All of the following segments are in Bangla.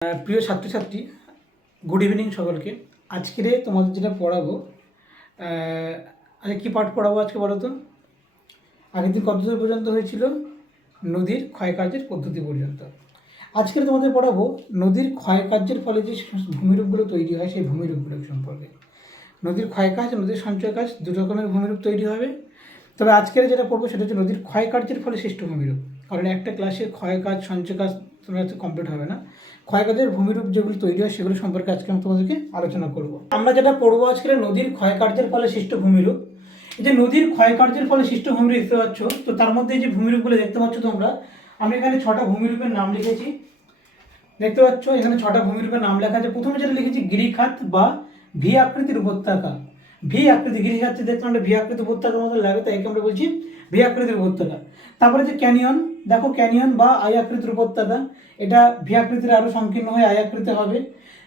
প্রিয় ছাত্রছাত্রী, গুড ইভিনিং সকলকে। আজকে তোমাদের যেটা পড়াবো, আজকে কী পাঠ পড়াবো আজকে বলো তো? আগের দিন কত দূর পর্যন্ত হয়েছিল? নদীর ক্ষয়কার্যের পদ্ধতি পর্যন্ত। আজকে তোমাদের পড়াবো নদীর ক্ষয়কার্যের ফলে যে ভূমিরূপগুলো তৈরি হয় সেই ভূমিরূপগুলো সম্পর্কে। নদীর ক্ষয়কাজ, নদীর সঞ্চয় কাজ, দু রকমের ভূমিরূপ তৈরি হবে। তবে আজকের যেটা পড়বো সেটা হচ্ছে নদীর ক্ষয়কার্যের ফলে সৃষ্ট ভূমিরূপ। কারণ একটা ক্লাসে ক্ষয়কাজ, সঞ্চয় কাজ তোমরা হচ্ছে কমপ্লিট হবে না। ক্ষয়কাজের ভূমিরূপ যেগুলো তৈরি হয় সেগুলো সম্পর্কে আজকে আমি তোমাদেরকে আলোচনা করব। আমরা যেটা পড়বো আজকে নদীর ক্ষয়কার্যের ফলে সৃষ্ট ভূমিরূপ। এই যে নদীর ক্ষয়কার্যের ফলে সৃষ্ট ভূমিরূপ দেখতে পাচ্ছ, তো তার মধ্যে যে ভূমিরূপগুলো দেখতে পাচ্ছ তোমরা, আমি এখানে 6টা ভূমিরূপের নাম লিখেছি। দেখতে পাচ্ছ এখানে 6টা ভূমিরূপের নাম লেখা আছে। প্রথমে যেটা লিখেছি গিরিখাত বা ভি আকৃতির উপত্যকা। ভি আকৃতি, গিরিখাত দেখতে আমরা ভি আকৃতি উপত্যকার মতো লাগে, তাই আমরা বলছি ভি আকৃতির উপত্যকা। তারপরে যে ক্যানিয়ন, দেখো ক্যানিয়ন বা আই আকৃতির উপত্যকা, এটা ভি আকৃতির আরো সংকীর্ণ হয়ে আই আকৃতি হবে।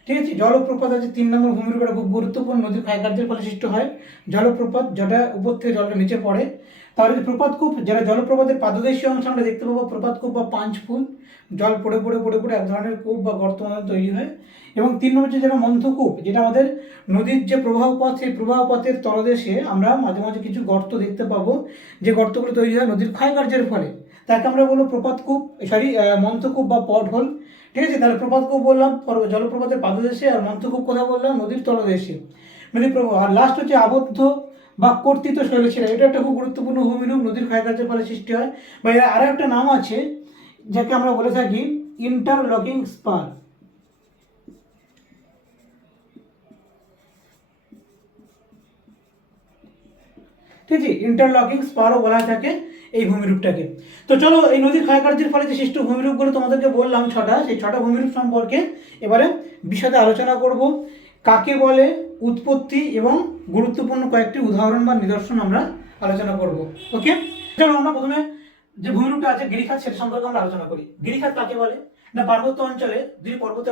ঠিক আছে। জলপ্রপাত আছে 3 নম্বর ভূমিরূপ, এটা খুব গুরুত্বপূর্ণ, নদীর ক্ষয়কার্যের ফলে সৃষ্ট হয় জলপ্রপাত, যেটা উপর থেকে জলটা নিচে পড়ে। তাহলে যে প্রপাতকূপ, যারা জলপ্রপাতের পাদদেশীয় অংশ আমরা দেখতে পাবো প্রপাতকূপ বা পাঁচ ফুল, জল পড়ে পড়ে পড়ে পড়ে এক ধরনের কূপ বা গর্ত তৈরি হয়। এবং 3 নম্বর যেটা মন্থকূপ, যেটা আমাদের নদীর যে প্রবাহ পথ, সেই প্রবাহ পথের তলদেশে আমরা মাঝে মাঝে কিছু গর্ত দেখতে পাবো, যে গর্তগুলো তৈরি হয় নদীর ক্ষয়কার্যের ফলে, তাকে আমরা বলবো প্রপাতকূপ, মন্থকূপ বা পট হোল। ঠিক আছে। তাহলে প্রপাতকূপ বললাম জলপ্রপাতের পাদদেশে, আর মন্থকূপ কথা বললাম নদীর তলদেশে, নদীর প্রবাহ। আর লাস্ট হচ্ছে আবদ্ধ বা কর্তিত শৈলশিরা, এটা একটা খুব গুরুত্বপূর্ণ ভূমিরূপ, নদীর ক্ষয়কার্যের ফলে সৃষ্টি হয়। বা এর আরো একটা নাম আছে যাকে আমরা বলে থাকি ইন্টারলকিং স্পার। ঠিক আছে, ইন্টারলকিং স্পারও বলা থাকে এই ভূমিরূপটাকে। তো চলো, এই নদীর ক্ষয়কার্যের ফলে যে সৃষ্ট ভূমিরূপগুলো তোমাদেরকে বললাম 6টা, সেই 6টা ভূমিরূপ সম্পর্কে এবারে বিশদে আলোচনা করব। কাকে বলে, উৎপত্তি এবং গুরুত্বপূর্ণ কয়েকটি উদাহরণ বা নিদর্শন আমরা আলোচনা করব। ওকে, চলো আমরা প্রথমে যে ভূমিরূপটা আছে গিরিখাত, সেটা সম্পর্কে আমরা আলোচনা করি। গিরিখাত কাকে বলে না, পার্বত্য অঞ্চলে দুই পর্বত্য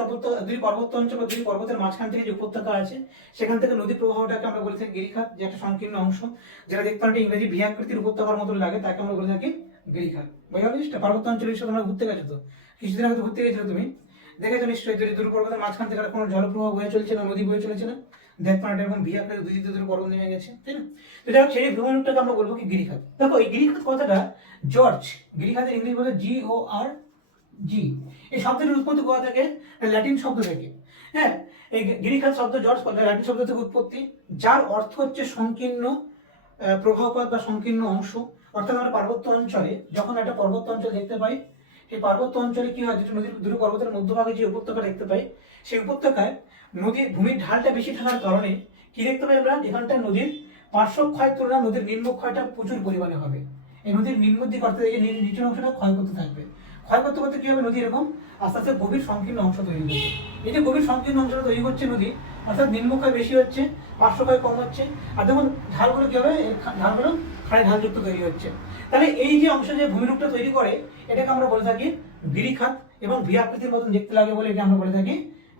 অঞ্চল বা দুই পর্বতের মাঝখান থেকে যে উপত্যকা আছে, সেখান থেকে নদী প্রবাহটাকে আমরা বলে থাকি গিরিখাত, যে একটা সংকীর্ণ অংশ, যেটা দেখতে একটা ইংরেজি ভি আকৃতির উপত্যকার মতো লাগে, তাকে আমরা বলে থাকি গিরিখাত। বোঝা গেল? পার্বত্য অঞ্চলের সাথে তোমরা ঘুরতে গেছো তো, কিছুদিন আগে ঘুরতে গেছো তুমি, দেখেছো নিশ্চয়ই, যদি দুই পর্বতের মাঝখান থেকে কোনো জলপ্রবাহ বয়ে চলছে না, নদী বয়ে চলেছে না, দেখো না এরকম ভি আকৃতির দুই দিকে দুটো পর্বত নেমে গেছে, তাই না? তো যাই হোক, সেই ভূমিরূপটাকে আমরা বলবো কি গিরিখাত। দেখো এই গিরিখাত কথাটা জর্জ, গিরিখাতের ইংরেজি বলে GORG, এই শব্দের উৎপত্তি কোথা থেকে? ল্যাটিন শব্দ থেকে। হ্যাঁ, এই গিরিখাত শব্দ জর্জ ল্যাটিন শব্দ থেকে উৎপত্তি, যার অর্থ হচ্ছে সংকীর্ণ প্রবাহপথ বা সংকীর্ণ অংশ। অর্থাৎ আমরা পার্বত্য অঞ্চলে যখন একটা পর্বত্য অঞ্চল দেখতে পাই, সেই পার্বত্য অঞ্চলে কি হয়, দুটো নদীর দুটো পর্বতের মধ্যভাগে যে উপত্যকা দেখতে পাই, সেই উপত্যকায় নদীর ভূমির ঢালটা বেশি থাকার কারণে কি দেখতে পাই আমরা, এখানটা নদীর পার্শ্বক্ষয় তুলনায় নদীর নিম্নক্ষয়টা প্রচুর পরিমাণে হবে। এই নদীর নিম্ন দিক অর্থাৎ এই নিচের অংশটা ক্ষয় করতে থাকবে। ক্ষয় করতে করতে কি হবে, নদী এরকম আস্তে আস্তে গভীর সংকীর্ণ অংশ তৈরি করছে। এই যে গভীর সংকীর্ণ অংশটা তৈরি করছে নদী, অর্থাৎ নিম্নক্ষয় বেশি হচ্ছে, পার্শ্বক্ষয় কম হচ্ছে, আর দেখুন ঢালগুলো কি হবে, ঢালগুলো খাড়ি ঢালযুক্ত তৈরি হচ্ছে। তাহলে এই যে অংশ যে ভূমিরূপটা তৈরি করে, এটাকে আমরা বলে থাকি গিরিখাত, এবং ভি আকৃতির মতন দেখতে লাগে বলে এটা আমরা বলে থাকি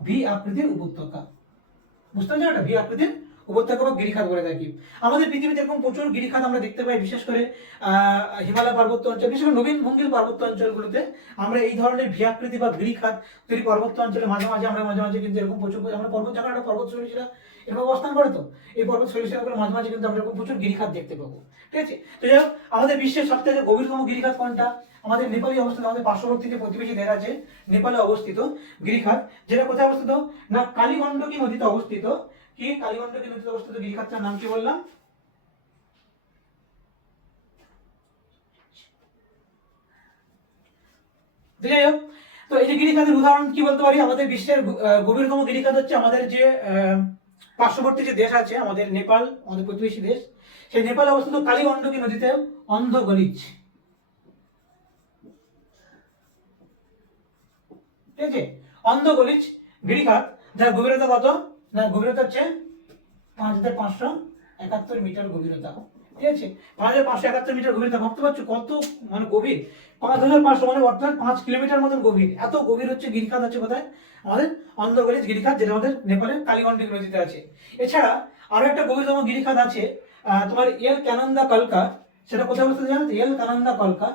ভি আকৃতির উপত্যকা। বুঝতে পারছো? এটা ভি আকৃতির উপত্যকা বা গিরিখাত বলে থাকি। আমাদের পৃথিবীতে এরকম প্রচুর গিরিখাত আমরা দেখতে পাই, বিশেষ করে হিমালয় পার্বত্য অঞ্চল, বিশেষ করে নবীন ভঙ্গিল পার্বত্য অঞ্চলগুলোতে আমরা এই ধরনের ভি আকৃতি বা গিরিখাত তৈরি পার্বত্য অঞ্চলে মাঝে মাঝে কিন্তু এরকম প্রচুর আমরা পর্বত, যখন একটা পর্বত শৈলীরা এরকম অবস্থান করে, তো এই পর্বত শৈলীগুলো মাঝে মাঝে কিন্তু আমরা এরকম প্রচুর গিরিখাত দেখতে পাবো। ঠিক আছে। তো যাই হোক, আমাদের বিশ্বের সবথেকে গভীরতম গিরিখাত কোনটা? আমাদের নেপালে অবস্থিত, আমাদের পার্শ্ববর্তী যে প্রতিবেশী দেশ আছে নেপালে অবস্থিত গিরিখাত, যেটা কোথায় অবস্থিত না কালীগণ্ডকী নদীতে অবস্থিত। কি কালীগণ্ডকী নদীতে অবস্থিত গিরিখাতটার নাম কি বললাম? যাই হোক, তো এই যে গিরিখাতের উদাহরণ কি বলতে পারি, আমাদের বিশ্বের গভীরতম গিরিখাত হচ্ছে আমাদের যে পার্শ্ববর্তী যে দেশ আছে আমাদের নেপাল, আমাদের প্রতিবেশী দেশ, সেই নেপালে অবস্থিত কালীগণ্ডকী নদীতে অন্ধগলিচ। ঠিক আছে, অন্ধগলিচ গিরিখাত, যার গভীরতা কত না, গভীরতা হচ্ছে 5571 মিটার গভীরতা। ঠিক আছে, 5571 মিটার গভীরতা, ভাবতে পারছো কত মানে গভীর? 5500 মানে অর্থাৎ 5 কিলোমিটার মতন গভীর, এত গভীর হচ্ছে গিরিখাত আছে কোথায়? আমাদের অন্ধগলিচ গিরিখাত, যেটা আমাদের নেপালের কালীগণ্ডকী নদীতে আছে। এছাড়া আরো একটা গভীরতম গিরিখাত আছে তোমার এল ক্যানন্দা কলকা, সেটা কোথায় অবস্থিত জানো? এল ক্যানন্দা কলকা।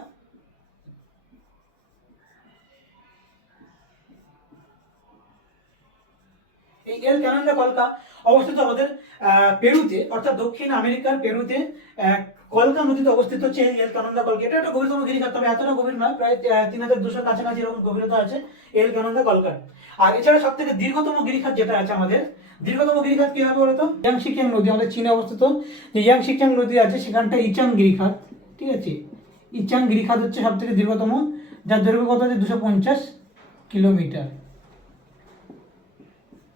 এই এল ক্যানোন্দা কলকা অবস্থিত আমাদের পেরুতে, অর্থাৎ দক্ষিণ আমেরিকার পেরুতে কলকা নদীতে অবস্থিত হচ্ছে এই এল ক্যানোন্দা কলকা। এটা একটা গভীরতম গিরিখাত, তবে এতটা গভীর নয়, প্রায় 3200 কাছাকাছি এরকম গভীরতা আছে এল ক্যানোন্দা কলকার। আর এছাড়া সব থেকে দীর্ঘতম গিরিখাত যেটা আছে আমাদের, দীর্ঘতম গিরিখাত কি হবে বলতো? ইয়াংশিকিয়াং নদী, আমাদের চীনে অবস্থিত যে ইয়াংশিকিয়াং নদী আছে সেখানটা ইচাং গিরিখাত, ঠিক আছে। ইচাং গিরিখাত হচ্ছে সব থেকে দীর্ঘতম, যার দৈর্ঘ্য কত আছে 250 কিলোমিটার,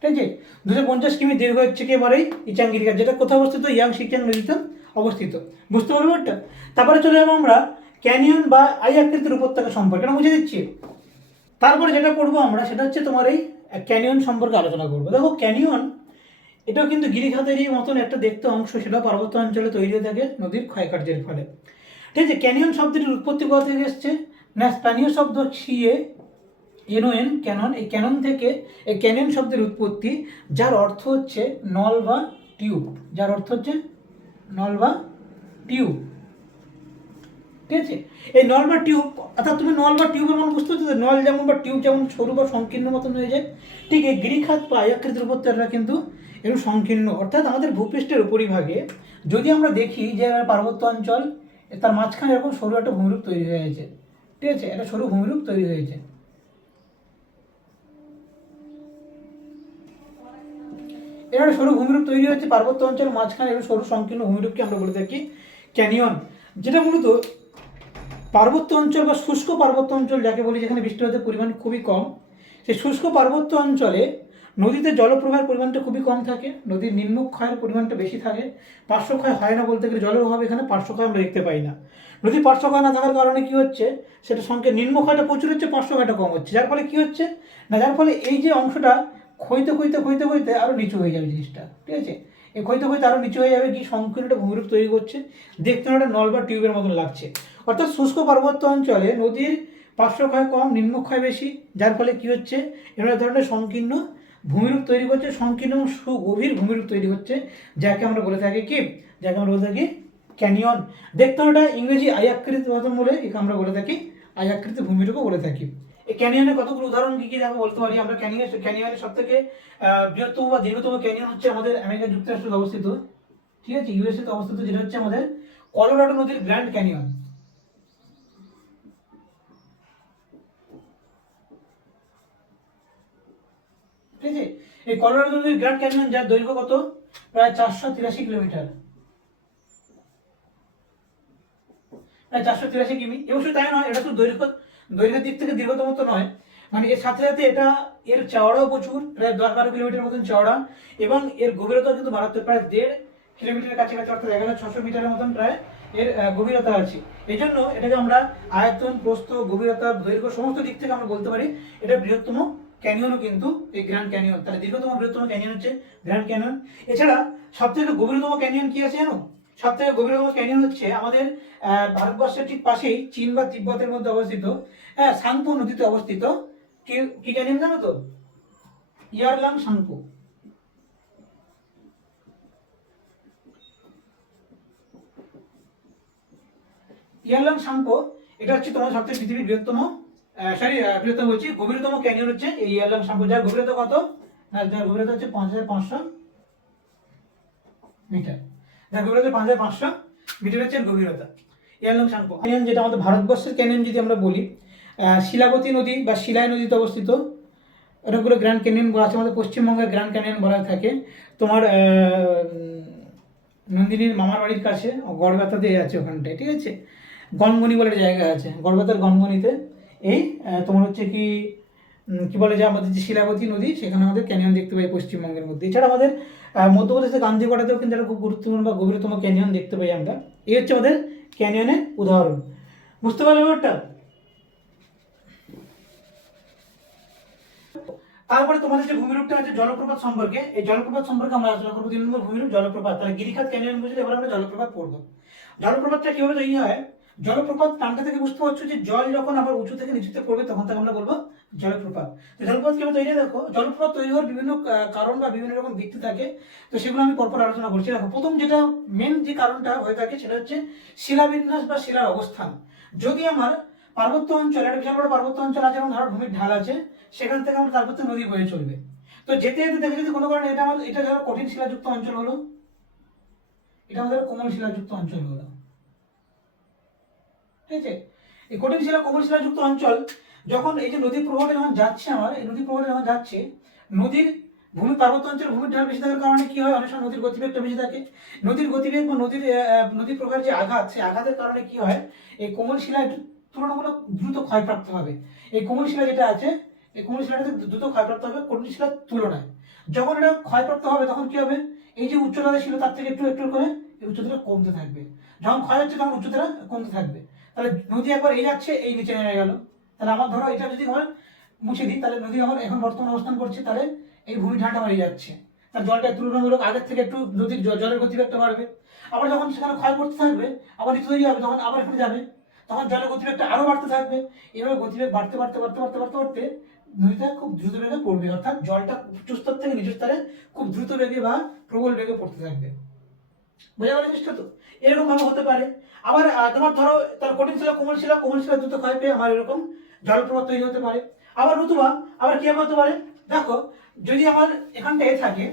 ঠিক আছে। 250 কিমি দীর্ঘ হচ্ছে একেবারেই ইচাং গিরিখাত, যেটা কোথায় অবস্থিত? ইয়াংশিকিয়াং নদীতে অবস্থিত। বুঝতে পারবো এটা? তারপরে চলে যাবো আমরা ক্যানিয়ন বা আই আকৃতির উপত্যকা সম্পর্কে, এটা বুঝে দিচ্ছি। তারপরে যেটা করবো আমরা সেটা হচ্ছে তোমার এই ক্যানিয়ন সম্পর্কে আলোচনা করবো। দেখো ক্যানিয়ন এটাও কিন্তু গিরিখাতেরই মতন একটা দেখতে অংশ, সেটা পার্বত্য অঞ্চলে তৈরি হয়ে থাকে নদীর ক্ষয়কার্যের ফলে, ঠিক আছে। ক্যানিয়ন শব্দটির উৎপত্তি কোথা থেকে এসছে না, স্প্যানীয় শব্দ সিএ এনওএন ক্যানন, এই ক্যানন থেকে এই ক্যানিয়ন শব্দের উৎপত্তি, যার অর্থ হচ্ছে নল বা টিউব, যার অর্থ হচ্ছে নল বা টিউব, ঠিক আছে। এই নল বা টিউব, অর্থাৎ তুমি নল বা টিউবের মানে বুঝতে পারছো, নল যেমন বা টিউব যেমন সরু বা সংকীর্ণ মতন হয়ে যায়, ঠিক এই গিরিখাত বা আয়াকৃতির উপত্যকাটা কিন্তু এরকম সংকীর্ণ, অর্থাৎ আমাদের ভূপৃষ্ঠের উপরিভাগে যদি আমরা দেখি যে পার্বত্য অঞ্চল, তার মাঝখানে এরকম সরু একটা ভূমিরূপ তৈরি হয়ে গেছে, ঠিক আছে, একটা সরু ভূমিরূপ তৈরি হয়েছে। এর সরু ভূমিরূপ তৈরি হয়েছে পার্বত্য অঞ্চল মাঝখানে, এর সরু সংকীর্ণ ভূমিরূপকে আমরা বলে থাকি ক্যানিয়ন, যেটা মূলত পার্বত্য অঞ্চল বা শুষ্ক পার্বত্য অঞ্চল যাকে বলি, যেখানে বৃষ্টিপাতের পরিমাণ খুবই কম, সেই শুষ্ক পার্বত্য অঞ্চলে নদীতে জলপ্রবাহের পরিমাণটা খুবই কম থাকে, নদীর নিম্নক্ষয়ের পরিমাণটা বেশি থাকে, পার্শ্বক্ষয় হয় না বলতে গেলে, জলের অভাবে এখানে পার্শ্বক্ষয় আমরা দেখতে পাই না। নদীর পার্শ্বক্ষয় না থাকার কারণে কি হচ্ছে, সেটা সঙ্গে নিম্নক্ষয়টা প্রচুর হচ্ছে, পার্শ্বক্ষয়টা কম হচ্ছে, যার ফলে কি হচ্ছে না, যার ফলে এই যে অংশটা ক্ষইতে ক্ষইতে ক্ষইতে ক্ষইতে আরও নিচু হয়ে যাবে জিনিসটা, ঠিক আছে। এই ক্ষইতে ক্ষইতে আরও নিচু হয়ে যাবে, কি সংকীর্ণ একটা ভূমিরূপ তৈরি করছে, দেখতে একটা নল বা টিউবের মতন লাগছে। অর্থাৎ শুষ্ক পার্বত্য অঞ্চলে নদীর পার্শ্বক্ষয় কম, নিম্নক্ষয় বেশি, যার ফলে কি হচ্ছে, এরকম ধরনের সংকীর্ণ ভূমিরূপ তৈরি করছে, সংকীর্ণ এবং সুগভীর ভূমিরূপ তৈরি হচ্ছে, যাকে আমরা বলে থাকি কি, যাকে আমরা বলে থাকি ক্যানিয়ন। দেখতে ওটা ইংরেজি আয়াকৃত বলে, একে আমরা বলে থাকি আয়াকৃত ভূমিরূপও বলে থাকি। এই ক্যানিয়নের কতগুলো উদাহরণ কি কি দেখো বলতে পারি আমরা। ক্যানিয়নের সব থেকে বৃহত্তম বা দীর্ঘতম ক্যানিয়ন হচ্ছে আমাদের আমেরিকা যুক্তরাষ্ট্রে অবস্থিত, ঠিক আছে, ইউএসএ তে অবস্থিত, যেটা হচ্ছে আমাদের কলোরাডো নদীর গ্র্যান্ড ক্যানিয়ন, ঠিক আছে। এই কলোরাডো নদীর গ্র্যান্ড ক্যানিয়ন, যার দৈর্ঘ্য কত প্রায় 483 কিলোমিটার, প্রায় 483 কিমি। এবং শুধু তাই নয়, এটা তো দৈর্ঘ্যের দিক থেকে দীর্ঘতম তো নয়, মানে এর সাথে সাথে এটা এর চওড়াও প্রচুর, প্রায় 10-12 কিলোমিটার মতন চওড়া, এবং এর গভীরতা কিন্তু মারাত্মক, প্রায় 1.5 কিলোমিটারের কাছাকাছি, অর্থাৎ 1600 মিটারের মতন প্রায় এর গভীরতা আছে। এই জন্য এটাকে আমরা আয়তন, প্রস্থ, গভীরতা, দৈর্ঘ্য সমস্ত দিক থেকে আমরা বলতে পারি এটা বৃহত্তম ক্যানিয়নও কিন্তু এই গ্র্যান্ড ক্যানিয়ন। তাহলে দীর্ঘতম বৃহত্তম ক্যানিয়ন হচ্ছে গ্র্যান্ড ক্যানিয়ন। এছাড়া সবথেকে গভীরতম ক্যানিয়ন কি আছে জানো? সব থেকে গভীরতম ক্যানিয়ন হচ্ছে আমাদের ভারতবর্ষের ঠিক পাশেই চীন বা তিব্বতের মধ্যে অবস্থিত, সাংপো নদীতে অবস্থিত, কি কি ক্যানিয়ন জানো তো? ইয়ারলাং সাংপো। ইয়ারলাং সাংপো, এটা হচ্ছে তোমার সবথেকে পৃথিবীর বৃহত্তম, বৃহত্তম বলছি, গভীরতম ক্যানিয়ন হচ্ছে এই ইয়ারলাং সাংপো, যার গভীরতা কত না, যার গভীরতা হচ্ছে 5500 মিটার, যার গভীরতা 5500 মিটার হচ্ছে গভীরতা ইয়ারলাং সাংপো ক্যানিয়ন। যেটা আমাদের ভারতবর্ষের ক্যানিয়ন যদি আমরা বলি, শিলাবতী নদী বা শিলায় নদীতে অবস্থিত, অনেকগুলো গ্র্যান্ড ক্যানিয়ন বলা আছে, আমাদের পশ্চিমবঙ্গের গ্র্যান্ড ক্যানিয়ন বলা থাকে। তোমার নন্দিনীর মামার বাড়ির কাছে গড়বেতাতে আছে ওখানটায়, ঠিক আছে, গনগনি বলে একটা জায়গা আছে, গড়বেতার গনগনিতে এই তোমার হচ্ছে কি কি বলে যে আমাদের যে শিলাবতী নদী, সেখানে আমাদের ক্যানিয়ন দেখতে পাই পশ্চিমবঙ্গের মধ্যে। এছাড়া আমাদের মধ্যপ্রদেশের গান্ধীপাড়াতেও কিন্তু একটা খুব গুরুত্বপূর্ণ বা গভীরতম ক্যানিয়ন দেখতে পাই আমরা। এই হচ্ছে আমাদের ক্যানিয়নের উদাহরণ। বুঝতে পারলে ব্যাপারটা? তারপরে তোমাদের যে ভূমিরূপটা আছে জলপ্রপাত সম্পর্কে, এই জলপ্রপাত সম্পর্কে আমরা আলোচনা করবো। 3 নম্বর ভূমিরূপ জলপ্রপাত। তাহলে গিরিখাত ক্যানিয়ন বুঝলে, এবার আমরা জলপ্রপাত পড়বো। জলপ্রপাতটা কিভাবে তৈরি হয়? জলপ্রপাত নামটা থেকে বুঝতে পারছো যে জল যখন আবার উঁচু থেকে নিচুতে পড়বে তখন তাকে আমরা বলবো জলপ্রপাত। তো জলপ্রপাত কিভাবে তৈরি হয় দেখো, জলপ্রপাত তৈরি হওয়ার বিভিন্ন কারণ বা বিভিন্ন রকম ভিত্তি থাকে, তো সেগুলো আমি পরপর আলোচনা করছি। দেখো, প্রথম যেটা মেন যে কারণটা হয়ে থাকে সেটা হচ্ছে শিলাবিন্যাস বা শিলার অবস্থান। যদি আমার পার্বত্য অঞ্চল, একটা বিশাল বড় পার্বত্য অঞ্চল আছে এবং ধরো ভূমির ঢাল আছে, সেখান থেকে আমরা তারপর নদী বয়ে চলবে। তো যেতে যেতে দেখে যদি কোনো কারণে এটা যারা কঠিন শিলাযুক্ত অঞ্চল হলো, এটা আমাদের কোমল শিলাযুক্ত অঞ্চল হলো, ঠিক আছে। এই কঠিন শিলা কোমল শিলাযুক্ত অঞ্চল যখন এই যে নদীর প্রবাহটা যখন যাচ্ছে, আমার এই নদীর প্রবাহটা যখন যাচ্ছে, নদীর ভূমি পার্বত্য অঞ্চল ভূমির ঢাল বেশি থাকার কারণে কি হয়, অনেক সময় নদীর গতিবেগটা বেশি থাকে। নদীর গতিবেগ বা নদীর প্রবাহের যে আঘাত, সেই আঘাতের কারণে কি হয়, এই কোমল শিলা একটু তুলনামূলক দ্রুত ক্ষয়প্রাপ্ত হবে। এই কোমল শিলা যেটা আছে, এই কোমল শিলাটা দ্রুত ক্ষয়প্রাপ্ত হবে কঠিন শিলার তুলনায়। যখন এটা ক্ষয়প্রাপ্ত হবে তখন কি হবে, এই যে উচ্চতাটা ছিল তার থেকে একটু একটু করে এই উচ্চতাটা কমতে থাকবে। যখন ক্ষয় হচ্ছে তখন উচ্চতাটা কমতে থাকবে। তাহলে নদী একবার এই যাচ্ছে, এই নিচে নেমে গেল। তাহলে আমার ধরো এটা যদি আমার মুছে দিই, তাহলে নদী আমার এখন বর্তমান অবস্থান করছে, তাহলে এই ভূমি ঢালটা আমার এই যাচ্ছে, তার জলটা তুলনামূলক আগের থেকে একটু নদীর জলের গতিবেগটা বাড়বে। আবার যখন সেখানে ক্ষয় করতে থাকবে, আবার নিচে তৈরি হবে, তখন আবার এখানে যাবে, তখন জলের গতিবেগটা আরো বাড়তে থাকবে। এভাবে গতিবেগ বাড়তে বাড়তে বাড়তে বাড়তে বাড়তে বাড়তে নদীটা খুব দ্রুত বেগে পড়বে, অর্থাৎ জলটা উচ্চ স্তর থেকে নিচু স্তরে খুব দ্রুত বেগে বা প্রবল বেগে পড়তে থাকবে। বোঝা গেল জিনিসটা? তো এরকম ভাবে হতে পারে। আবার তোমার ধরো তার কঠিন শিলা কোমল শিলা দ্রুত ক্ষয় পেয়ে আমার এরকম জলপ্রপাত তৈরি হতে পারে। আবার নতুবা আবার কি হতে পারে, দেখো যদি আমার এখানটা এ থাকে,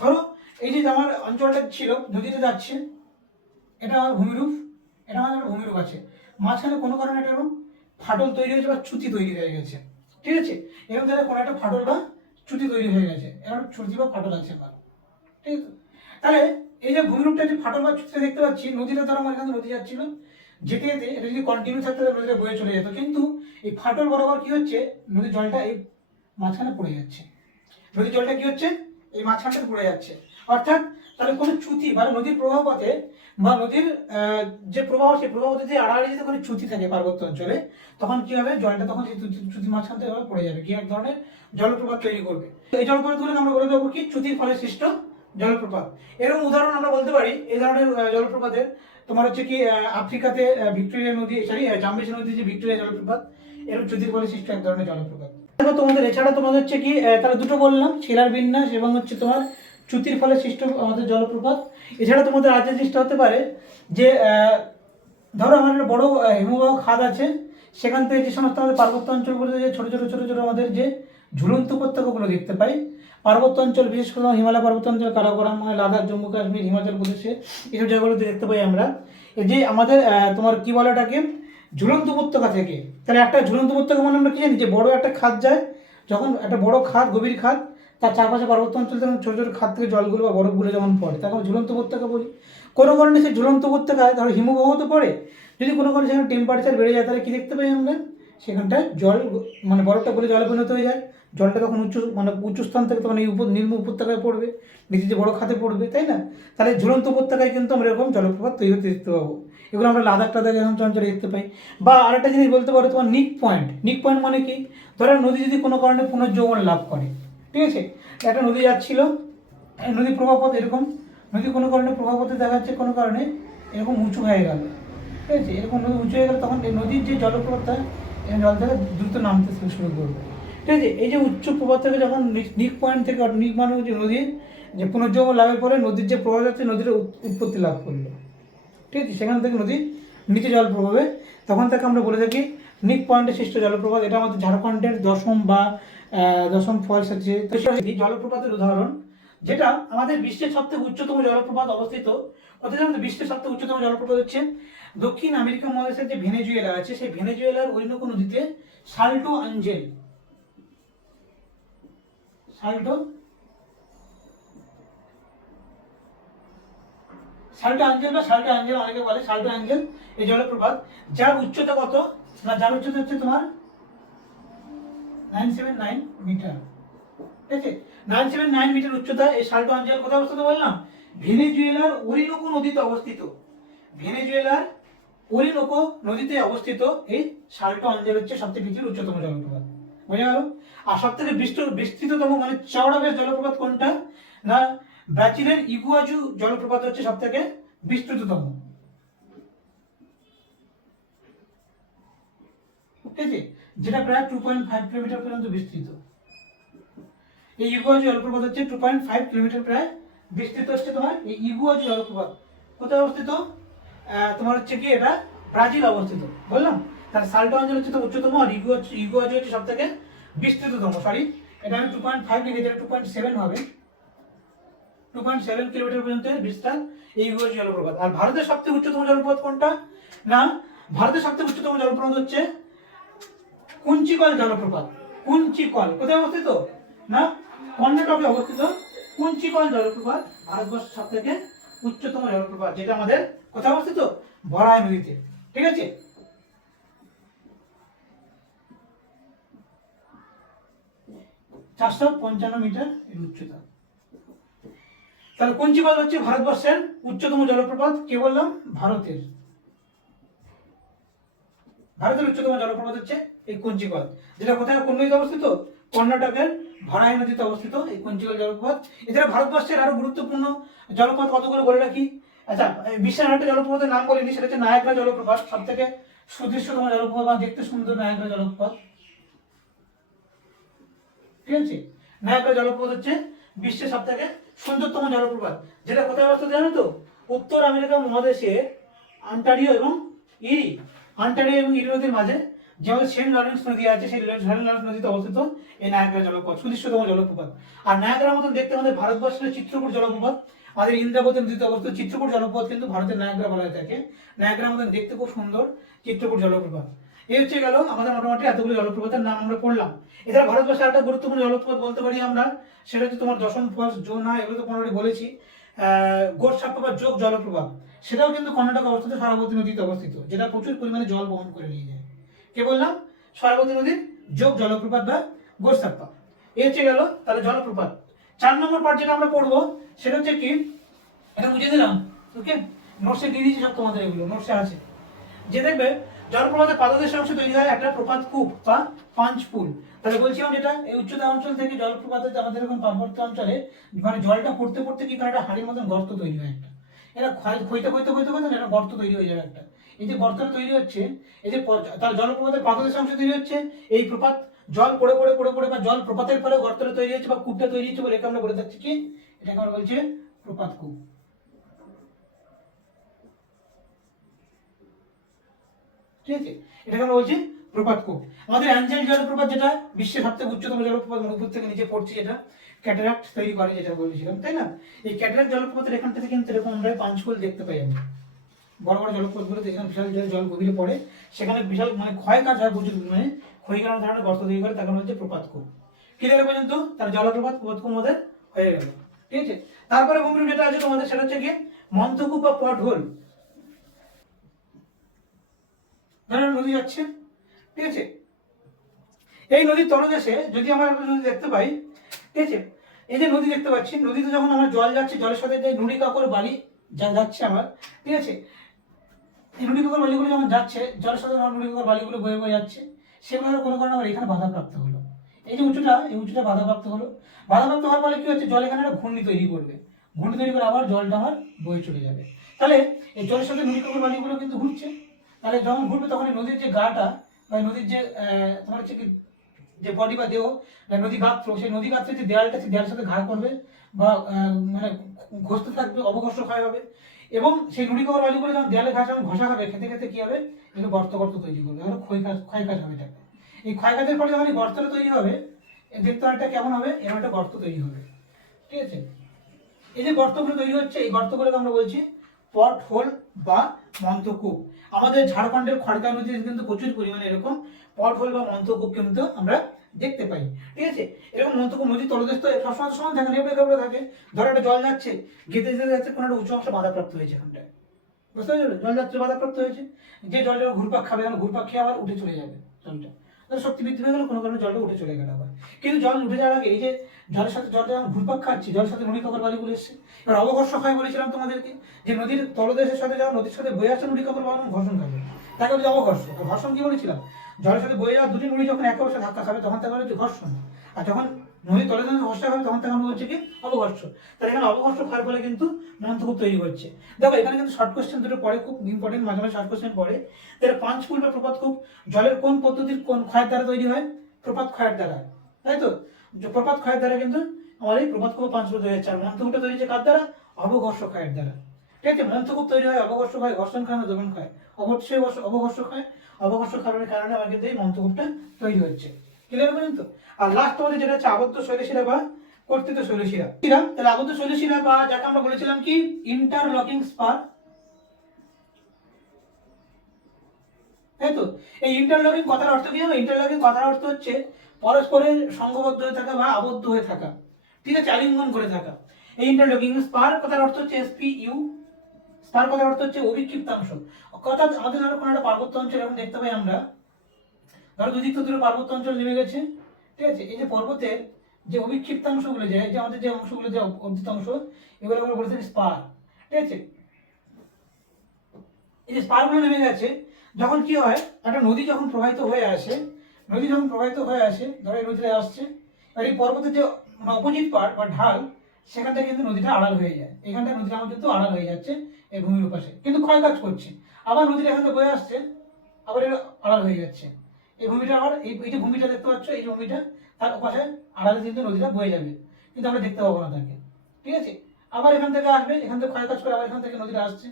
ধরো এই যে আমার অঞ্চলটা ছিল, নদীতে যাচ্ছে, এটা আমার ভূমিরূপ, এটা আমার একটা ভূমিরূপ আছে, মাঝখানে কোনো কারণে এটা এরকম ফাটল তৈরি হয়েছে বা চ্যুতি তৈরি হয়ে গেছে, ঠিক আছে। এরকম ধরনের কোনো একটা ফাটল বা চ্যুতি তৈরি হয়ে গেছে, এরকম চ্যুতি বা ফাটল আছে আমার, ঠিক আছে। তাহলে এই যে ভূমিরূপটা যে ফাটল বা চ্যুতি দেখতে পাচ্ছি, নদীটা ধরো আমার এখানে নদী যাচ্ছিল, যেতে যেতে এটা যদি কন্টিনিউ থাকতো তাহলে নদীটা বয়ে চলে যেত, কিন্তু এই ফাটল বরাবর কি হচ্ছে, নদীর জলটা এই মাঝখানে পড়ে যাচ্ছে, নদীর জলটা কি হচ্ছে এই মাঝখানটাতে পড়ে যাচ্ছে। অর্থাৎ তাহলে কোনো চ্যুতি মানে নদীর প্রবাহ পথে বা নদীর যে প্রবাহ, সেই প্রবাহ পথে যে আড়াআড়ি যদি কোনো চ্যুতি থাকে পার্বত্য অঞ্চলে, তখন কি হবে, জলটা তখন সেই চ্যুতির মাঝখান থেকে পড়ে যাবে, কি এক ধরনের জলপ্রপাত তৈরি করবে। এই জলপ্রপাতগুলোকে আমরা বলে দেবো কি, চ্যুতির ফলে সৃষ্ট জলপ্রপাত। এরকম উদাহরণ আমরা বলতে পারি এই ধরনের জলপ্রপাতের, তোমার হচ্ছে কি আফ্রিকাতে ভিক্টোরিয়া নদী, জাম্বেসি নদী যে ভিক্টোরিয়া জলপ্রপাত, এরকম চ্যুতির ফলে সৃষ্ট এক ধরনের জলপ্রপাত। দেখো তোমাদের এছাড়া তোমাদের হচ্ছে কি তাহলে দুটো বললাম, শিলার বিন্যাস এবং হচ্ছে তোমার চ্যুতির ফলে সৃষ্ট আমাদের জলপ্রপাত। এছাড়া তোমাদের আরেকটা জিনিসটা হতে পারে যে ধরো আমার একটা বড় হিমবাহ খাদ আছে, সেখান থেকে যে সমস্ত আমাদের পার্বত্য অঞ্চলগুলোতে যে ছোট ছোট ছোট ছোট আমাদের যে ঝুলন্ত উপত্যকাগুলো দেখতে পাই, পার্বত্য অঞ্চল বিশেষ করে হিমালয় পার্বত্য অঞ্চল, কারাকোরাম, লাদাখ, জম্মু কাশ্মীর, হিমাচল প্রদেশে এইসব জায়গাগুলোতে দেখতে পাই আমরা। এই যে আমাদের তোমার কি বলে ওটাকে, ঝুলন্ত উপত্যকা থেকে। তাহলে একটা ঝুলন্ত উপত্যকা মানে আমরা কি জানি, যে বড় একটা খাদ যায়, যখন একটা বড় খাদ, গভীর খাদ, তার চারপাশে পার্বত্য অঞ্চল যখন ছোটো ছোটো খাদ থেকে জলগুলো বা বরফগুলো যখন পড়ে, তাকে আমরা ঝুলন্ত উপত্যকা বলি। কোনো কারণে সেই ঝুলন্ত উপত্যকায় ধরো হিমবাহ তো পড়ে, যদি কোনো কারণে সেখানে টেম্পারেচার বেড়ে যায়, তাহলে কি দেখতে পাই আমরা, সেখানটায় জল মানে বরফটা গলে জলে পরিণত হয়ে যায়, জলটা তখন উঁচু স্থান থেকে তখন এই নিম্ন উপত্যকায় পড়বে, নিচে যে বড় খাতে পড়বে, তাই না? তাহলে ঝুলন্ত উপত্যকায় কিন্তু আমরা এরকম জলপ্রপাত তৈরি হতে দেখতে পাবো। এগুলো আমরা লাদাখ এরকম অঞ্চলে দেখতে পাই। বা আরেকটা জিনিস বলতে পারো তোমার নিক পয়েন্ট। নিক পয়েন্ট মানে কি, ধরো নদী যদি কোনো কারণে পুনর্জীবন লাভ করে, ঠিক আছে, একটা নদী যাচ্ছিল, নদীর প্রবাহপথ এরকম, নদী কোনো কারণে প্রবাহপথে দেখা যাচ্ছে কোনো কারণে এরকম উঁচু হয়ে গেল, ঠিক আছে, এরকম নদী উঁচু হয়ে গেলে তখন এই নদীর যে জলপ্রপাতটা, এই জল থেকে দ্রুত নামতে শুরু করবে, ঠিক আছে। এই যে উচ্চ প্রবাহ থেকে যখন নিক পয়েন্ট থেকে, নিক মানে হচ্ছে নদীর যে পুনর্জীবন লাভের পরে নদীর যে প্রবাহ যাচ্ছে, নদীর উৎপত্তি লাভ করলো, ঠিক আছে, সেখান থেকে নদীর নিচে জল প্রভাবে, তখন তাকে আমরা বলে থাকি নিক পয়েন্টে সৃষ্ট জলপ্রপাত। এটা আমাদের ঝাড়খণ্ডের দশম ফলস আছে জলপ্রপাতের উদাহরণ, যেটা আমাদের বিশ্বের সবথেকে উচ্চতম জলপ্রপাত অবস্থিত। অর্থাৎ আমাদের বিশ্বের সবথেকে উচ্চতম জলপ্রপাত হচ্ছে দক্ষিণ আমেরিকা মহাদেশের যে ভেনেজুয়েলা আছে, সেই ভেনেজুয়েলার ওরিনোকো নদীতে সাল্টো আঞ্জেল, সাল্টো আঞ্জেল বা সাল্টো আঞ্জেল অনেকে বলে, সাল্টো আঞ্জেল এই জলপ্রপাত, যার উচ্চতা কত না, যার উচ্চতা হচ্ছে তোমার 979 মিটার, ঠিক আছে, 979 মিটার উচ্চতা এই সাল্টো আঞ্জেল। কোথায় অবস্থিত বললাম, ভেনেজুয়েলার ওরিনোকো নদীতে অবস্থিত, ভেনেজুয়েলার ওরিনোকো নদীতে অবস্থিত এই সাল্টো আঞ্জেল হচ্ছে সবথেকে পৃথিবীর উচ্চতম জলপ্রপাত। বোঝা গেল? আর সবথেকে বিস্তৃততম মানে চওড়া বেশ জলপ্রপাত কোনটা না, ব্রাজিলের ইগুয়াজু জলপ্রপাত হচ্ছে সবথেকে বিস্তৃততম, ঠিক আছে, যেটা প্রায় 2.5 কিলোমিটার পর্যন্ত বিস্তৃত। এই ইগুয়াজু জলপ্রপাত হচ্ছে 2.5 কিলোমিটার প্রায় বিস্তৃত হচ্ছে তোমার এই ইগুয়াজু জলপ্রপাত। কোথায় অবস্থিত, তোমার হচ্ছে কি এটা ব্রাজিল অবস্থিত, বললাম। তাহলে সাল্টো অঞ্চল হচ্ছে তো উচ্চতম, আর ইগুয়াজু হচ্ছে সবথেকে বিস্তৃততম, এটা আমি 2.5 লিখেছি, এটা 2.7 হবে। 2.7 কিলোমিটার পর্যন্ত বিস্তার এই ইউএস জলপ্রপাত। আর ভারতের সবথেকে উচ্চতম জলপ্রপাত কোনটা? না, ভারতের সবথেকে উচ্চতম জলপ্রপাত হচ্ছে কুঞ্চিকল জলপ্রপাত। কুঞ্চিকল কোথায় অবস্থিত? না, কর্ণাটকে অবস্থিত। কুঞ্চিকল জলপ্রপাত ভারতবর্ষের সবথেকে উচ্চতম জলপ্রপাত, যেটা আমাদের কোথায় অবস্থিত? বরাই নদীতে। ঠিক আছে, 455 মিটার এর উচ্চতা। তাহলে কুঞ্চিকল হচ্ছে ভারতবর্ষের উচ্চতম জলপ্রপাত। কে বললাম? ভারতের উচ্চতম জলপ্রপাত হচ্ছে এই কুঞ্চিকল, যেটা কোথায়, কোন নদীতে অবস্থিত? কর্ণাটকের ভরাই নদীতে অবস্থিত এই কুঞ্চিকল জলপ্রপাত। এছাড়া ভারতবর্ষের আরো গুরুত্বপূর্ণ জলপ্রপাত কতগুলো বলে রাখি। আচ্ছা, বিশ্বের আরেকটা জলপ্রপাতের নাম বলিনি, সেটা হচ্ছে নায়াগ্রা জলপ্রপাত। সব থেকে সুদৃশ্যতম জলপ্রপাত বা দেখতে সুন্দর নায়াগ্রা জলপ্রপাত। ঠিক আছে, নায়াগ্রা জলপ্রপাত হচ্ছে বিশ্বের সব থেকে সুন্দরতম জলপ্রপাত, যেটা কোথায় অবস্থিত জানো তো? উত্তর আমেরিকা মহাদেশে অন্টারিও এবং ইরি, অন্টারিও এবং ইরি নদীর মাঝে যেমন সেন্ট লরেন্স নদী আছে, সেই সেন্ট লরেন্স নদীতে অবস্থিত এই নায়াগ্রা জলপ্রপাত, সুদৃশ্যতম জলপ্রপাত। আর নায়াগ্রার মতন দেখতে আমাদের ভারতবর্ষের চিত্রকূট জলপ্রপাত, আমাদের ইন্দ্রাবতী নদীতে অবস্থিত চিত্রকূট জলপ্রপাত কিন্তু ভারতের নায়াগ্রা বলা হয়ে থাকে। নায়াগ্রার মতন দেখতে খুব সুন্দর চিত্রকূট জলপ্রপাত। এই হচ্ছে গেল আমাদের মোটামুটি এতগুলো জলপ্রপাতের নাম আমরা পড়লাম। এছাড়া ভারতবর্ষের একটা গুরুত্বপূর্ণ জলপ্রপাত বলতে পারি আমরা, সেটা হচ্ছে তোমার দশম ফলস, জোনা, এগুলো তো পনেরোটি বলেছি। গোরসাপ্পা বা যোগ জলপ্রপাত, সেটাও কিন্তু কর্ণাটকে অবস্থিত, শরাবতী নদীতে অবস্থিত, যেটা প্রচুর পরিমাণে জল বহন করে নিয়ে যায়। কে বললাম? শরাবতী নদীর যোগ জলপ্রপাত বা গোরসাপ্পা। এই হচ্ছে গেল তাহলে জলপ্রপাত। 4 নম্বর পার্ট যেটা আমরা পড়বো সেটা হচ্ছে কি, এটা বুঝিয়ে দিলাম। ওকে, নোটসে দিয়ে দিয়েছি সব তোমাদের, এগুলো নোটসে আছে। যে দেখবে জলপ্রপাতের পাদদেশের অংশে তৈরি হয় একটা প্রপাত কূপ বা পাঞ্চ পুল। তাহলে বলছিলাম যেটা এই উচ্চতা অঞ্চল থেকে জলপ্রপাতে আমাদের এরকম পার্বত্য অঞ্চলে মানে জলটা পড়তে পড়তে কি করে একটা হাড়ির মতন গর্ত তৈরি হয় একটা। এটা ক্ষয়তে ক্ষয়তে ক্ষয়তে ক্ষয়তে একটা গর্ত তৈরি হয়ে যাবে একটা। এই যে গর্তটা তৈরি হচ্ছে, এই যে তার জলপ্রপাতের পাদদেশের অংশে তৈরি হচ্ছে এই প্রপাত, জল পড়ে পড়ে পড়ে পড়ে বা জল প্রপাতের ফলে গর্তটা তৈরি হচ্ছে বা কূপটা তৈরি হচ্ছে বলে একে আমরা বলে থাকছি কি, এটাকে আমরা বলছি প্রপাত কূপ। ঠিক আছে, এটাকে আমরা বলছি প্রপাত কূপ। আমাদের অ্যাঞ্জেল জলপ্রপাত, যেটা বিশ্বের সবথেকে উচ্চতম জলপ্রপাত, উপর থেকে নিচে পড়ছে, যেটা ক্যাটারাক্ট তৈরি করে, যেটা বলেছিলাম, তাই না? এই ক্যাটারাক্ট জলপ্রপাতের এখান থেকে কিন্তু এরকম আমরা পাঞ্চকুল দেখতে পাই। আমরা বড় বড় জলপ্রপাতগুলো যেখানে বিশাল জল গভীরে পড়ে, সেখানে বিশাল মানে ক্ষয় কাজ হয়, প্রচুর মানে ক্ষয়কারণ ধরনের গর্ত তৈরি করে, তাকে হচ্ছে প্রপাত কূপ। ক্লিয়ার পর্যন্ত তার জলপ্রপাত প্রপাত কূপ আমাদের হয়ে গেল। ঠিক আছে, তারপরে ভূমিরূপ যেটা আছে তোমাদের, সেটা হচ্ছে কি মন্থকূপ বা পট হোল। ধরো নদী যাচ্ছে, ঠিক আছে, এই নদীর তলদেশে যদি আমরা একটা নদী দেখতে পাই, ঠিক আছে, এই যে নদী দেখতে পাচ্ছি, নদীতে যখন আমার জল যাচ্ছে, জলের সাথে যে নুড়ি কাকর বালি যাচ্ছে আমার, ঠিক আছে, এই নুড়ি কাকর বালিগুলো যখন যাচ্ছে জলের সাথে, নুড়ি কাকর বালিগুলো বয়ে বয়ে যাচ্ছে, সেগুলো কোনো কারণে আমার এখানে বাধাপ্রাপ্ত হলো। এই যে উঁচুটা, এই উঁচুটা বাধাপ্রাপ্ত হলো। বাধাপ্রাপ্ত হওয়ার ফলে কি হচ্ছে, জল এখানে একটা ঘূর্ণি তৈরি করবে, ঘূর্ণি তৈরি করে আবার জলটা আমার বয়ে চলে যাবে। তাহলে এই জলের সাথে নুড়ি কাকর বালিগুলো কিন্তু ঘুরছে, তাহলে যখন ঘুরবে তখন এই নদীর যে গাটা বা নদীর যে তোমার হচ্ছে কি যে বডি বা দেহ, নদী গাত্র, সেই নদী গাত্রের যে দেয়ালটা, সেই দেয়ালের সাথে ঘা করবে বা মানে ঘষতে থাকবে, অবঘর্ষ ক্ষয় হবে। এবং সেই নুড়ি কাকর বালিগুলো যখন দেয়ালে ঘা যখন ঘষা খাবে, খেতে খেতে কি হবে, এগুলো গর্ত গর্ত তৈরি করবে, আরো ক্ষয় কাজ হবে এটাকে। এই ক্ষয়কাজের ফলে যখন এই গর্তটা তৈরি হবে, দেখতে অনেকটা কেমন হবে, এরকম একটা গর্ত তৈরি হবে। ঠিক আছে, এই যে গর্তগুলো তৈরি হচ্ছে, এই গর্তগুলোকে আমরা বলছি পট হোল বা মন্থকূপ। আমাদের ঝাড়খণ্ডের খড়কা নদীতে কিন্তু প্রচুর পরিমাণে এরকম পট হোল বা মন্থকূপ কিন্তু আমরা দেখতে পাই। ঠিক আছে, এরকম মন্থকূপ নদীর তলদেশ তো সবসময় সমান থাকে না, এভাবে থাকে। ধরো একটা জল যাচ্ছে, যেতে যেতে যাচ্ছে, কোনো একটা উঁচু অংশ বাধাপ্রাপ্ত হয়েছে এখানটায়, বুঝতে পারছো? জল যাচ্ছে, বাধাপ্রাপ্ত হয়েছে, যে জলটা ঘুরপাক খাবে, ঘুরপাক খেয়ে আবার উঠে চলে যাবে জলটা, শক্তি বৃদ্ধি হয়ে গেল, কোনো কারণে জলটা উঠে চলে গেল আবার। কিন্তু জল উঠে যাওয়ার আগে এই যে জলের সাথে জলটা যখন ঘুরপাক খাচ্ছি, জলের সাথে নুড়ি কাকর বালিগুলো এসছে, এবার অবঘর্ষ ক্ষয় বলেছিলাম তোমাদেরকে, যে নদীর তলদেশের সাথে যখন নদীর সাথে বয়ে আসছে নুড়ি কাকর বালি, ঘর্ষণ খাবে, তাকে বলছে অবঘর্ষ। ঘর্ষণ কি বলেছিলাম, জলের সাথে বয়ে যাওয়া দুটি নুড়ি যখন একে অবশ্যই ধাক্কা খাবে, তখন তাকে বলে ঘর্ষণ। আর যখন নদীর তলে যখন ঘর্ষা হবে, তখন তাকে আমরা বলছি কি অবঘর্ষ। তাহলে এখানে অবঘর্ষ ক্ষয়ের ফলে কিন্তু মন্থকূপ তৈরি হচ্ছে। দেখো এখানে কিন্তু শর্ট কোশ্চেন দুটো পড়ে, খুব ইম্পর্টেন্ট, মাঝে মাঝে শর্ট কোশ্চেন পড়ে। তাহলে পাঞ্চকুল বা প্রপাত কূপ জলের কোন পদ্ধতির কোন ক্ষয়ের দ্বারা তৈরি হয়? প্রপাত ক্ষয়ের দ্বারা, তাই তো? প্রপাত ক্ষয়ের দ্বারা কিন্তু আমার এই প্রপাত কূপ পাঞ্চকুল তৈরি হচ্ছে। আর মন্থকূপটা তৈরি হচ্ছে কার দ্বারা? অবঘর্ষ ক্ষয়ের দ্বারা। ঠিক আছে, মন্থকূপ তৈরি হয় অবঘর্ষ ক্ষয়, ঘর্ষণ ক্ষয় না দমন ক্ষয়? অবশ্যই অবঘর্ষ ক্ষয়। অবঘর্ষ ক্ষয়ের কারণে আমার কিন্তু এই মন্থকূপটা তৈরি হচ্ছে। ক্লিয়ার পর্যন্ত? আর লাস্ট তোমাদের যেটা হচ্ছে আবদ্ধ শৈলশিরা বা কর্তৃত শৈলশিরা। তাহলে আবদ্ধ শৈলশিরা বা যাকে আমরা বলেছিলাম কি ইন্টারলকিং স্পার, তাই তো? এই ইন্টারলকিং কথার অর্থ কি হবে? ইন্টারলকিং কথার অর্থ হচ্ছে পরস্পরের সংঘবদ্ধ হয়ে থাকা বা আবদ্ধ হয়ে থাকা, ঠিক আছে, আলিঙ্গন করে থাকা। এই ইন্টারলকিং স্পার কথার অর্থ হচ্ছে এসপিইউ, স্পার কথার অর্থ হচ্ছে অভিক্ষিপ্তাংশ। অর্থাৎ আমাদের ধরো কোনো একটা পার্বত্য অঞ্চল এখন দেখতে পাই আমরা, ধরো দুদিক তো দূরে পার্বত্য অঞ্চল নেমে গেছে, ঠিক আছে, এই যে পর্বতের যে অভিক্ষিপ্তাংশগুলো যায়, যে আমাদের যে অংশগুলো যে অর্জিত অংশ, এগুলো আমরা বলে থাকি স্পার, ঠিক আছে। এই যে স্পারগুলো নেমে গেছে, যখন কি হয়, একটা নদী যখন প্রবাহিত হয়ে আসে, ধরো এই নদীটা আসছে, আর এই পর্বতের যে অপোজিট পার্ট বা ঢাল, সেখান থেকে কিন্তু নদীটা আড়াল হয়ে যায়, এখানটা নদীটা আমার কিন্তু আড়াল হয়ে যাচ্ছে এই ভূমির পাশে, কিন্তু ক্ষয় কাজ করছে। আবার নদীটা এখান থেকে বয়ে আসছে, আবার এটা আড়াল হয়ে যাচ্ছে, এই ভূমিটা আবার এই যে ভূমিটা দেখতে পাচ্ছ, এই যে ভূমিটা তার পাশে আড়ালে কিন্তু নদীটা বয়ে যাবে, কিন্তু আমরা দেখতে পাবো না তাকে, ঠিক আছে। আবার এখান থেকে আসবে, এখান থেকে ক্ষয় কাজ করে আবার এখান থেকে নদীটা আসছে।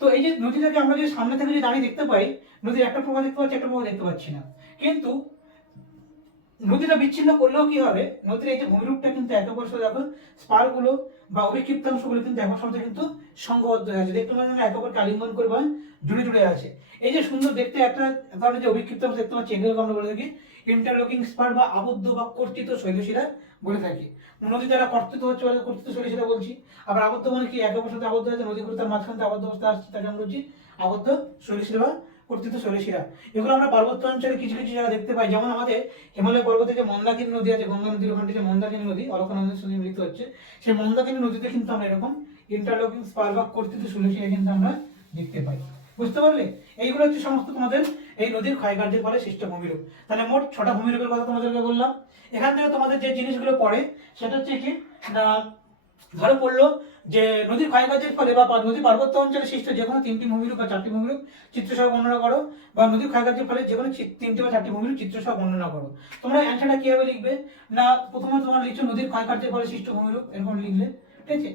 তো এই যে নদীটাকে আমরা যদি সামনে থেকে যদি দাঁড়িয়ে দেখতে পাই, নদীর একটা প্রবাহ দেখতে পাচ্ছি, একটা প্রবাহ দেখতে পাচ্ছি না, কিন্তু নদীটা বিচ্ছিন্ন করলেও কি হবে, নদীর এই যে ভূমিরূপটা কিন্তু একে অপরের সাথে দেখো স্পারগুলো বা অভিক্ষিপ্তাংশগুলো কিন্তু একে অপরের সাথে কিন্তু সংঘবদ্ধ হয়ে আছে, দেখতে পাচ্ছেন একে অপরকে আলিঙ্গন করে বা জুড়ে জুড়ে আছে। এই যে সুন্দর দেখতে একটা ধরনের যে অভিক্ষিপ্তাংশ দেখতে পাচ্ছি, এগুলোকে আমরা বলে থাকি ইন্টারলকিং স্পার বা আবদ্ধ বা কর্তৃত শৈলশিরা বলে থাকি। নদী দ্বারা কর্তৃত হচ্ছে বলে কর্তৃত শৈলশিরা বলছি। আবার আবদ্ধ মানে কি, একে অপরের সাথে আবদ্ধ হয়েছে, নদীগুলো তার মাঝখান থেকে আবদ্ধ অবস্থা আসছে, তাকে আমরা বলছি আবদ্ধ শৈলশিরা বা কর্তৃত শৈলশিরা। এগুলো আমরা পার্বত্য অঞ্চলে কিছু কিছু জায়গা দেখতে পাই, যেমন আমাদের হিমালয় পর্বতে যে মন্দাকিনী নদী আছে, গঙ্গা নদীর ওখানে যে মন্দাকিনী নদী অলকানন্দের সঙ্গে মিলিত হচ্ছে, সেই মন্দাকিনী নদীতে কিন্তু আমরা এরকম ইন্টারলকিং স্পার বা কর্তৃত শৈলশিরা কিন্তু আমরা দেখতে পাই। বুঝতে পারলে? এইগুলো হচ্ছে সমস্ত তোমাদের এই নদীর ক্ষয়কার্যের ফলে সৃষ্ট ভূমিরূপ। তাহলে মোট 6টা ভূমিরূপের কথা তোমাদেরকে বললাম। এখান থেকে তোমাদের যে জিনিসগুলো পড়ে সেটা হচ্ছে কি না, ধরে পড়লো যে নদীর ক্ষয়কার্যের ফলে বা নদী পার্বত্য অঞ্চলে সৃষ্ট যে কোনো 3টি ভূমিরূপ বা 4টি ভূমিরূপ চিত্রসহ বর্ণনা করো, বা নদীর ক্ষয়কার্যের ফলে যে কোনো 3টে বা 4টি ভূমিরূপ চিত্রসহ বর্ণনা করো। তোমরা অ্যান্সারটা কিভাবে লিখবে না, প্রথমে তোমরা লিখছো নদীর ক্ষয়কার্যের ফলে সৃষ্ট ভূমিরূপ, এরকম লিখলে, ঠিক আছে,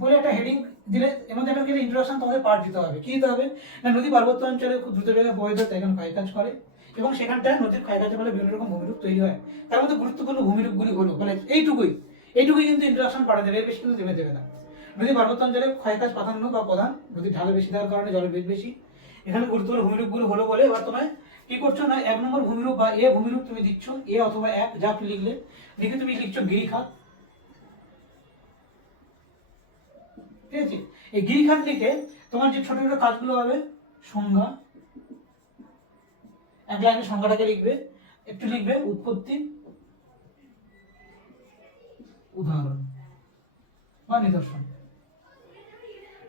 বলে একটা হেডিং দিলে এর মধ্যে একটা ইন্ট্রোডাকশন তোমাদের পার্ট দিতে হবে। কি দিতে হবে না, নদী পার্বত্য অঞ্চলে খুব দ্রুত বেগে প্রবাহিত হয়, এখানে ক্ষয়কাজ করে, এবং সেখানটায় নদীর ক্ষয়কাজের ফলে বিভিন্ন রকম ভূমিরূপ তৈরি হয়। তার মধ্যে গুরুত্বপূর্ণ ভূমিরূপগুলি হলো, মানে এইটুকুই কিন্তু ইন্ট্রোডাকশন পাঠা দেবে, এর বেশি কিন্তু দেবে না। নদী পার্বত্য অঞ্চলে ক্ষয়কাজ প্রাধান্য বা প্রধান, নদীর ঢালে বেশি থাকার কারণে জলের বেগ বেশি, এখানে গুরুত্বপূর্ণ ভূমিরূপগুলো হলো বলে এবার তোমায় কি করছো না, 1 নম্বর ভূমিরূপ বা এ ভূমিরূপ তুমি দিচ্ছ, এ অথবা 1 যা লিখলে, লিখে তুমি লিখছো গিরিখাত, ঠিক আছে। এই গিরিখাত লিখে তোমার যে ছোট ছোট কাজগুলো হবে, সংজ্ঞা, এক লাইনে সংজ্ঞাটাকে লিখবে, একটু লিখবে উৎপত্তি, উদাহরণ বা নিদর্শন,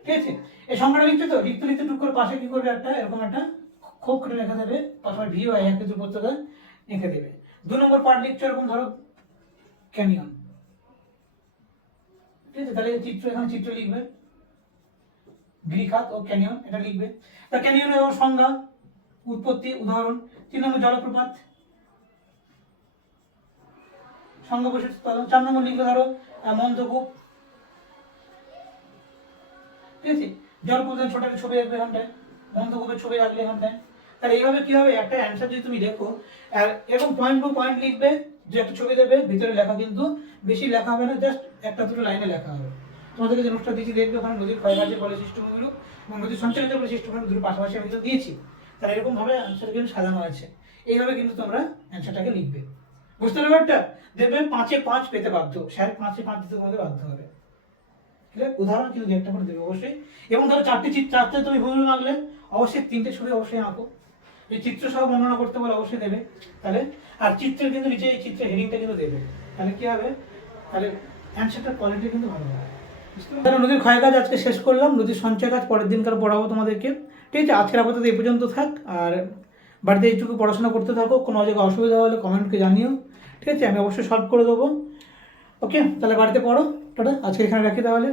ঠিক আছে। এই সংজ্ঞাটা লিখছো তো, লিখতে লিখতে টুক করে পাশে কি করবে, একটা এরকম একটা খোপ কেটে রেখে দেবে, পাশে ভি হয় এক কিছু উপত্যকা লিখে দেবে। 2 নম্বর পার্ট লিখছো এরকম ধরো ক্যানিয়ন, ঠিক আছে, তাহলে চিত্র, এখানে চিত্র লিখবে, গিরিখাত ও ক্যানিয়ন এটা লিখবে। তা ক্যানিয়ন এবং সংজ্ঞা, উৎপত্তি, উদাহরণ। 3 নম্বর জলপ্রপাত, সংজ্ঞা বৈশিষ্ট্য। 4 নম্বর লিখবে ধরো মন্থকূপ, ঠিক আছে, জলপ্রপাতের ছোট একটা ছবি রাখবে এখানটায়, মন্থকূপের ছবি রাখলে এখানটায়। তাহলে এইভাবে কি হবে, একটা অ্যান্সার যদি তুমি দেখো আর এরকম পয়েন্ট টু পয়েন্ট লিখবে, যে একটা ছবি দেবে, ভিতরে লেখা কিন্তু বেশি লেখা হবে না, জাস্ট একটা দুটো লাইনে লেখা হবে। তোমাদেরকে যে নোটটা দিয়েছি দেখবে, ওখানে নদীর ক্ষয়কার্যের ফলে সৃষ্ট ভূমিরূপ এবং নদীর সঞ্চালিত ফলে সৃষ্ট ভূমিরূপ দুটো পাশাপাশি আমি তো দিয়েছি। তাহলে এরকম ভাবে অ্যান্সার কিন্তু সাজানো আছে, এইভাবে কিন্তু তোমরা অ্যান্সারটাকে লিখবে। বুঝতে পারবে? একটা দেখবে 5-এ 5 পেতে বাধ্য, স্যার 5-এ 5 দিতে তোমাদের বাধ্য হবে। উদাহরণ কিন্তু একটা করে দেবে অবশ্যই। এবং ধরো 4টে তুমি ভূমিরূপ আঁকলে অবশ্যই 3টে ছবি অবশ্যই আঁকো, এই চিত্র সহ বর্ণনা করতে বলে অবশ্যই দেবে। তাহলে আর চিত্রের কিন্তু নিচে এই চিত্রের হেডিংটা কিন্তু দেবে, তাহলে কি হবে, তাহলে অ্যান্সারটার কোয়ালিটি কিন্তু ভালো হবে। তাহলে নদীর ক্ষয়কাজ আজকে শেষ করলাম, নদীর সঞ্চয় কাজ পরের দিনকার পড়াবো তোমাদেরকে, ঠিক আছে। আজকের আপাতত এই পর্যন্ত থাক, আর বাড়িতে এইটুকু পড়াশোনা করতে থাকো, কোনো জায়গায় অসুবিধা হলে কমেন্টকে জানিও, ঠিক আছে, আমি অবশ্যই সলভ করে দেবো। ওকে, তাহলে বাড়িতে পড়ো, টাটা, আজকে এখানে রাখি তাহলে।